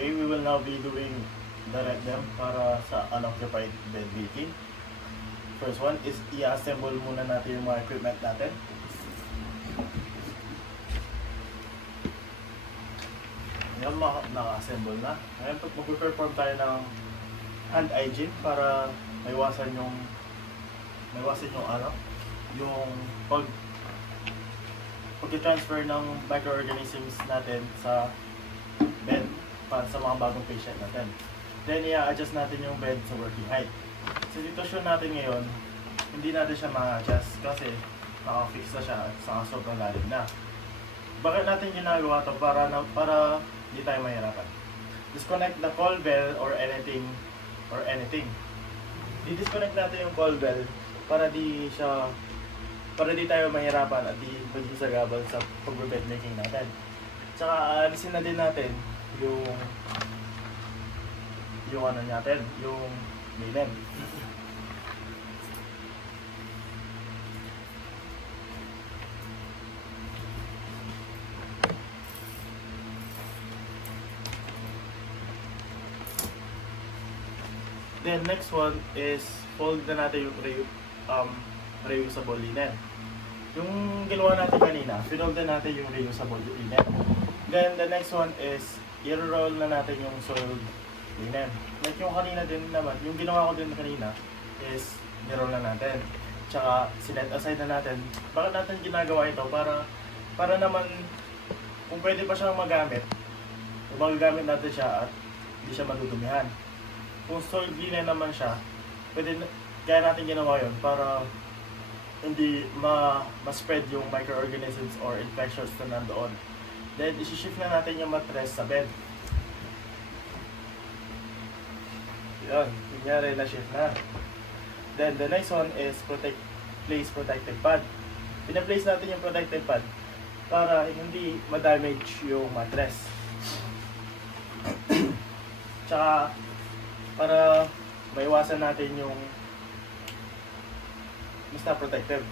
Okay, we will now be doing the them para sa unoccupied bed making. First one is i-assemble muna natin yung mga equipment natin. Yan, naka-assemble na. Ngayon, mag-perform tayo ng hand hygiene para maiwasan yung yung pag-transfer ng microorganisms natin sa bed para sa mga bagong patient natin. Then, i-adjust natin yung bed sa working height. Sa sitwasyon natin ngayon, hindi natin siya ma-adjust kasi naka-fix na siya at saka sobrang lalim na. Bakit natin ginagawa to? Para hindi tayo mahirapan. Disconnect the call bell or anything. Di-disconnect natin yung call bell para di tayo mahirapan at di maging sagabal sa pag-bed making natin. Tsaka alisin na din natin yung linen. Then next one is fold na natin yung reusable linen. Yung ginawa natin kanina, finold na natin yung reusable linen. Then the next one is i-roll na natin yung soiled linen. Like yung kanina din naman, yung ginawa ko din kanina is i-roll na natin. Tsaka sinet aside na natin. Bakit natin ginagawa ito? Para naman kung pwede pa siyang magamit, magagamit natin siya at hindi siya madudumihan. Kung soiled linen naman siya, kaya natin ginawa yun para hindi ma-spread yung microorganisms or infections na nandoon. Then, isi-shift na natin yung mattress sa bed. Yan, kunyari na-shift na. Then, the next one is place protective pad. Pina-place natin yung protective pad para hindi ma-damage yung mattress. Tsaka, para maiwasan natin yung basta protective.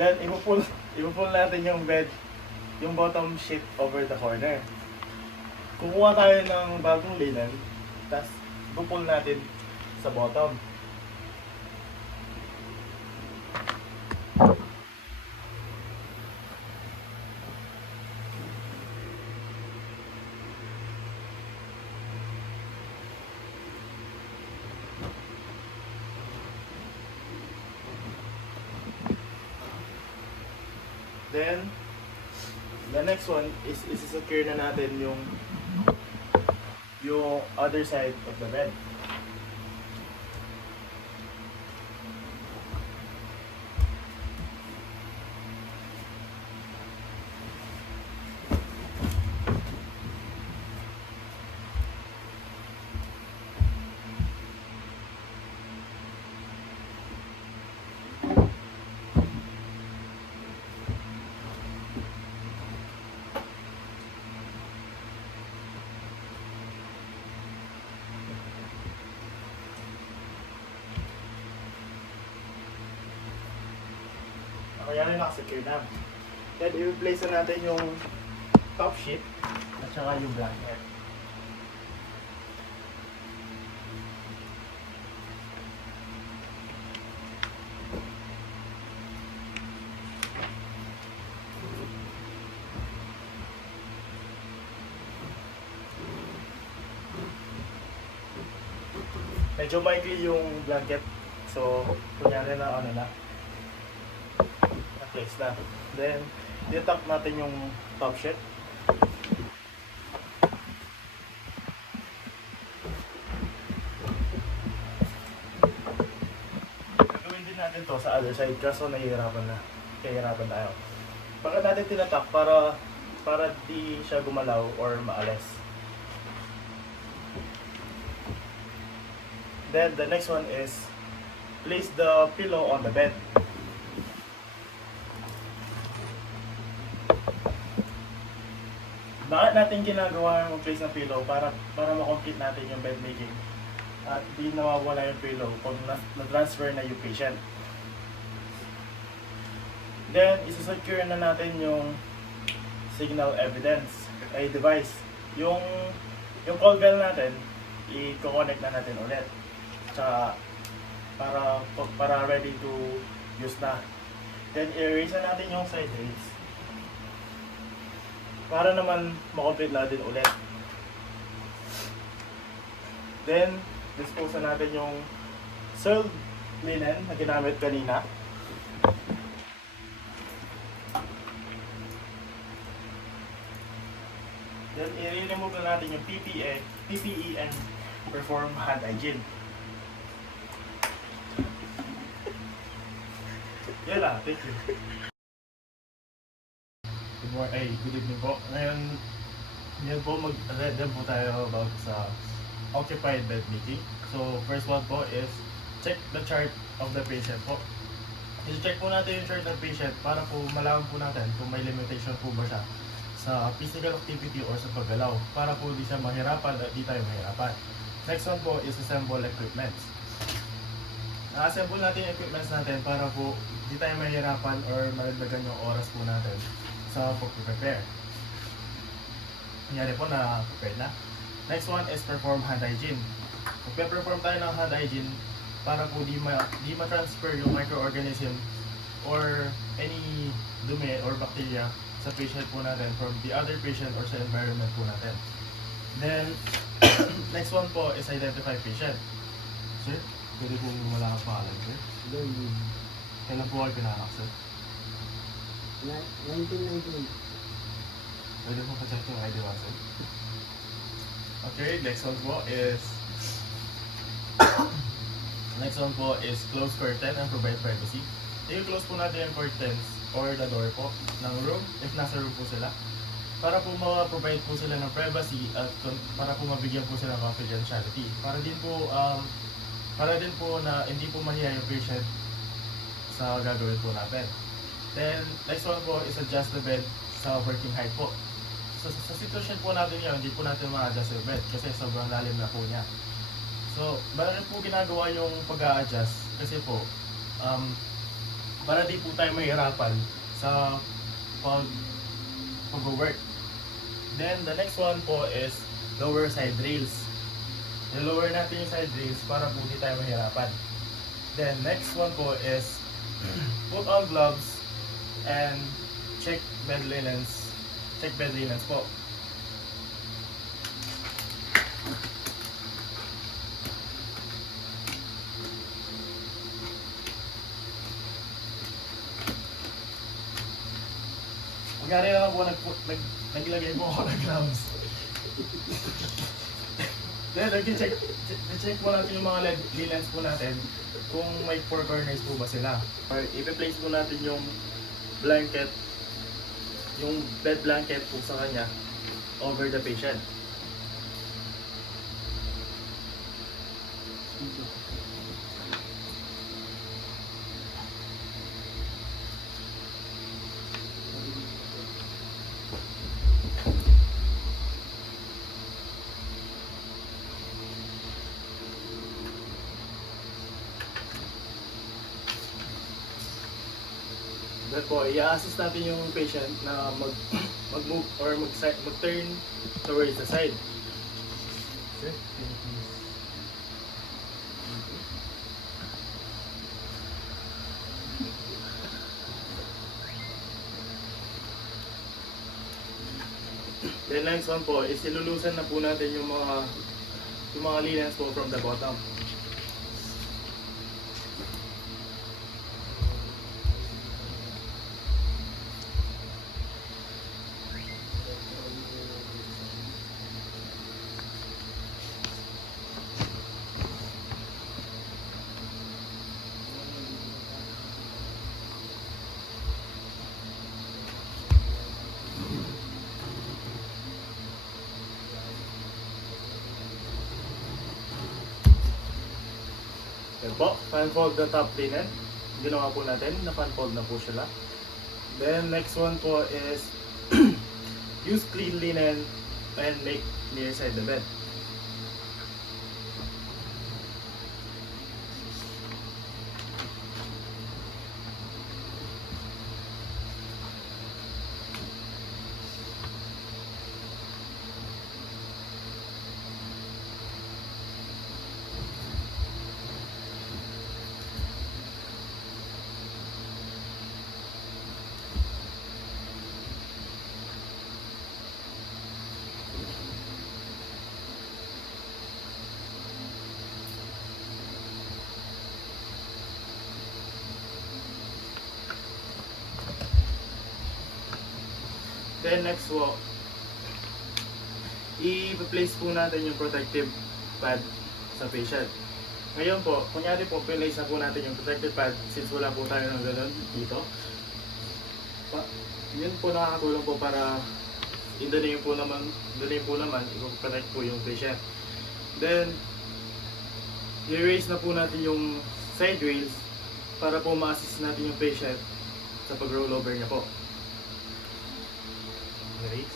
Then, ipupull natin yung bed, yung bottom sheet over the corner. Kukuha tayo ng bagong linen, tapos ipupull natin sa bottom. Then, the next one is secure na natin yung other side of the bed. Kaya rin naka-secure na. Then, i-replace na natin yung top sheet at saka yung blanket. Medyo maikli yung blanket. So, kunyari na place na. Then, i-tuck natin yung top sheet. Gagawin din natin to sa other side kaso nahihirapan tayo. Bakit natin tinatak? Para di siya gumalaw or maalis. Then, the next one is place the pillow on the bed. Bakit natin ginagawa yung place ng pillow? Para ma-complete natin yung bed making at di nawawala yung pillow pag na-transfer na yung patient. Then, isa-secure na natin yung signal evidence ay device. Yung Yung cold gun natin, i-connect na natin ulit. Tsaka, para ready to use na. Then, i-erase na natin yung side rails. Para naman makomplete natin ulit. Then, dispose na natin yung soiled linen na ginamit kanina. Then, i-remove na natin yung PPE and perform hand hygiene. Yan lang, thank you. Good evening po. Ngayon po mag-read po tayo about sa occupied bed making. So, first one po is check the chart of the patient po. I-check po natin yung chart ng patient para po malaman po natin kung may limitation po ba siya sa physical activity or sa paggalaw para po di siya mahirapan at di tayo mahirapan. Next one po is assemble equipments. Na-assemble natin yung equipments natin para po di tayo mahirapan or maragdagan yung oras po natin sa pag-prepare. Kunyari po na prepared na. Next one is perform hand hygiene. Magpe-perform tayo ng hand hygiene para po di ma-transfer yung microorganism or any dumi or bacteria sa patient po natin from the other patient or sa environment po natin. Then, next one po is identify patient. Sir, pwede po wala kang pangalan, sir? Kailan po kayo pinanak, sir? 1998. Pwede po pa-check yung ID mo, sir? Okay, next one po is close curtain and provide privacy. I-close po natin yung curtains or the door po ng room if nasa room po sila para po ma-provide po sila ng privacy at para po mabigyan po sila ng confidentiality para din po na hindi po mahiya yung patient sa gagawin po natin. Then next one po is adjust the bed sa working height po. So sa sitwasyon po natin yun, hindi po natin ma-adjust yung bed kasi sobrang lalim na po niya. So, bakit po ginagawa yung pag-a-adjust? Kasi po, para di po tayo mahirapan sa pag-work. Then, the next one po is lower side rails. I-lower natin yung side rails para po di tayo mahirapan. Then, next one po is put on gloves and check bed linens. Check bed linens po. Kunyari na lang po, naglagay po ako ng gloves. Then, nag-check po natin yung mga linens po natin kung may 4 corners po ba sila. Or i-place po natin yung blanket, yung bed blanket po sa kanya over the patient. Then po, i-assist natin yung patient na mag-move or mag-turn towards the side. Okay. Then next one po is ilulusan na po natin yung mga linens po from the bottom. Yan po, fan-fold the top linen. Ginawa po natin, na-fan-fold na po sila. Then next one po is use clean linen and make near side the bed. Then next po, i-place po natin yung protective pad sa patient. Ngayon po, kunyari po, place na po natin yung protective pad since wala po tayo ng ganun dito. Yun po nakakatulong po para doon po naman, i-protect po yung patient. Then, i-raise na po natin yung side rails para po ma-assist natin yung patient sa pag-rollover niya po. Raise.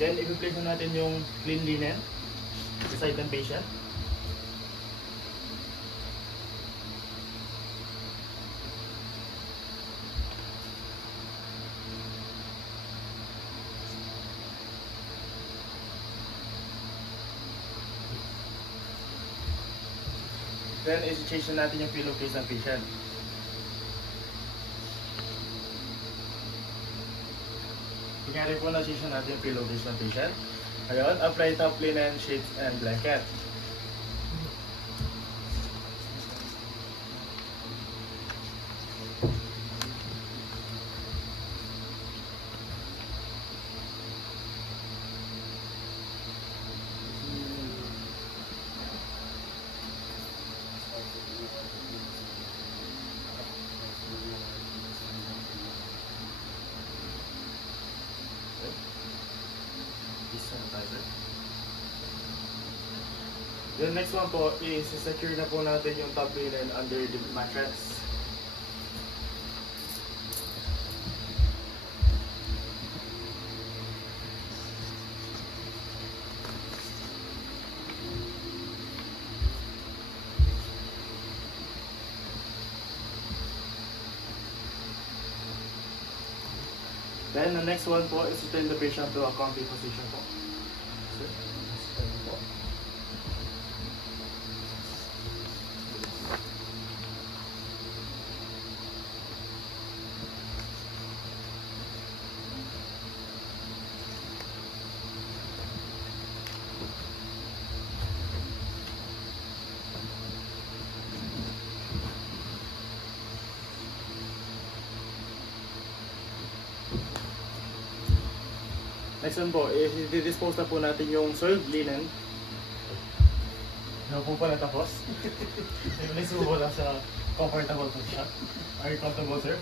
Then, i-place na natin yung clean linen beside ng patient. Then, i-change na natin yung pillowcase ng patient. Kunyari po na-change na natin yung pillowcase ng patient. Ngayon, apply top linen, sheets, and blanket. The next one po is secure na po natin yung top linen under the mattress. Then the next one po is to turn the patient to a comfy position po. Next one po, i-dispose na po natin yung soiled linen. Ano po pala tapos? I-place po lang sa comfortable position. Are you comfortable, sir?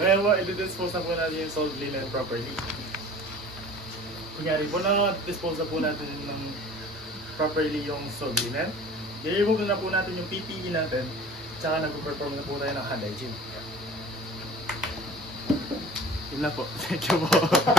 Ngayon po, i-dispose na po natin yung soiled linen properly. Kunyari po na-dispose na po natin ng properly yung soiled linen. I-remove na po natin yung PPE natin, tsaka nag-perform na po tayo ng hand hygiene. Yun na po. Thank you po.